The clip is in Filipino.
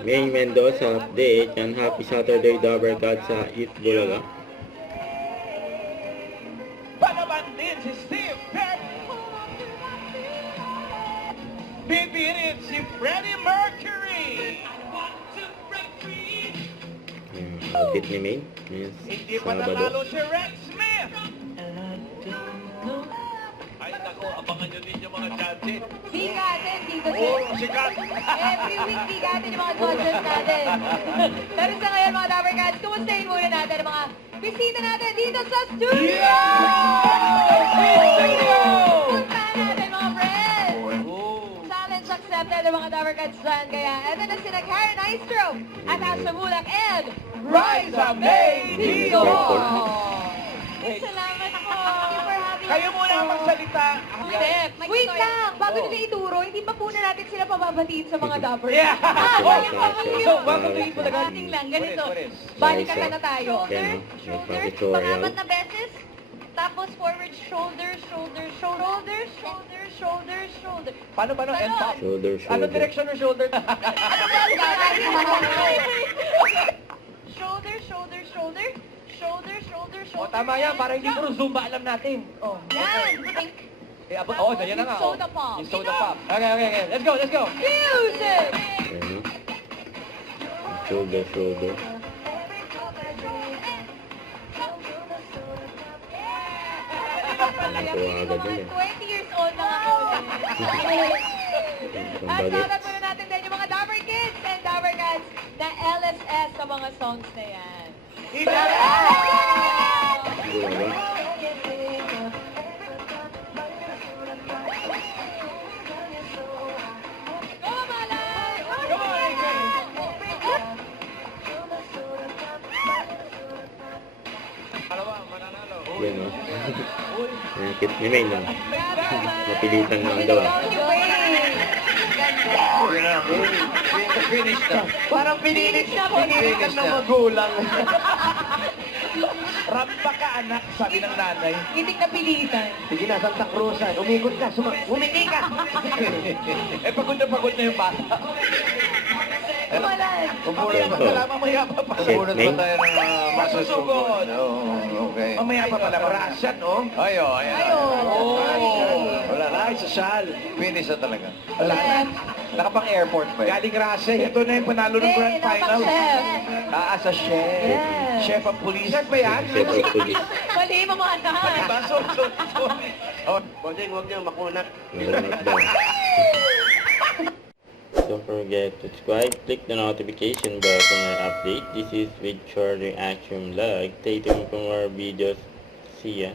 May Mendoza update. Yan, happy Saturday, Dabber God sa Eat Bulaga. Palaban din si Steve Perry. Bibirin si Freddie Mercury. Outfit ni May. Yes, Hindi pa Sabado. nanalo si Rex Smith. Ay, nako, abangan nyo din yung mga judges. Bigatin dito Oh, din. sikat. Every week bigatin yung mga judges natin. Pero sa ngayon mga Dabber Cats, kumustahin muna natin ang mga bisita natin dito sa studio! Puntahan natin mga friends! Challenge accepted ang mga Dabber Cats dyan. Kaya eto na sina Karen Aistro at Asha Mulak and Riza May Dito. Salamat po. Thank you for having Kayo us muna ang po. magsalita. Wait lang! Bago nila ituro, hindi pa po na natin sila pababatiin sa mga Dabber. Yeah. Ayun po, ayun. So, bago tuloy po talaga. Ating lang, ganito. What is? Balikan na tayo. Yan, Shoulders, tutorial. pangapat na beses. Tapos forward, shoulder, shoulder, shoulder, shoulder, shoulder, shoulder. Paano? And top. Shoulder, Ano shoulder. direction ng shoulder? Shoulder, shoulder, shoulder. Shoulder, shoulder, O, shoulder. tama yan. Para hindi puro Zumba alam natin. Oh. Yan. Yan na nga. Yung soda pop. Yung soda pop. Okay. Let's go. Music! Ayan, no? Shoulder, shoulder. Natuwa agad yun, eh. 20 years old na ako. At Bagay. shoutout muna natin din yung mga Dabber Kids and Dabber Cats na LSS sa mga songs na yan. Bulaga. Go, Malay! Come on, Palawa, mananalo. Yan, no? Ayan, cute ni May, no? Grabe naman. Napilitan na ang gawa. Don't you wait. Finish na. Parang pinilit Finish na. ng magulang. Rampa ka anak, sabi ng nanay. Hindi na pilitan. Sige na, Santa Cruzan. Umikot ka, umiti ka. Pagod na yung bata. Malay. Mamaya pa pala. Shit, May. Masusugod. Okay. Mamaya pa pala. Russian, oh. Ayo. Wala na, sa Shal. Finish na talaga. Wala na. Nakapang airport ba? Galing Russia. Ito na yung panalo ng grand final. Sa chef. Yes. Chef of police. Chef ba yan? Chef of police. Mali, mamanahan. Sorry. Bonding, huwag niyo makunat. Malunod daw. Don't forget to subscribe, click the notification bell for more update. This is with Short Reaction Vlog. Stay tuned for more videos. See ya.